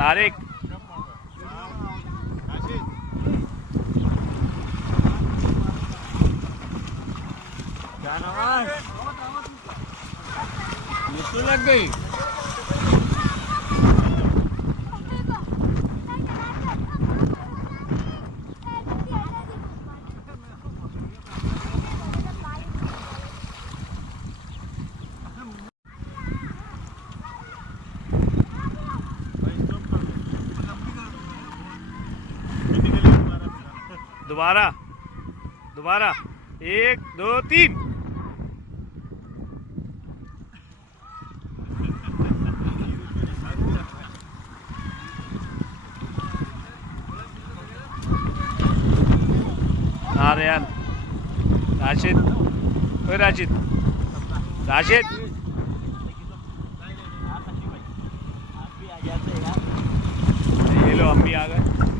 तारिक ये तो लग गई। दोबारा दोबारा 1 2 3 आर्यन राशिद राशिद राशिद ये लो हम भी आ गए।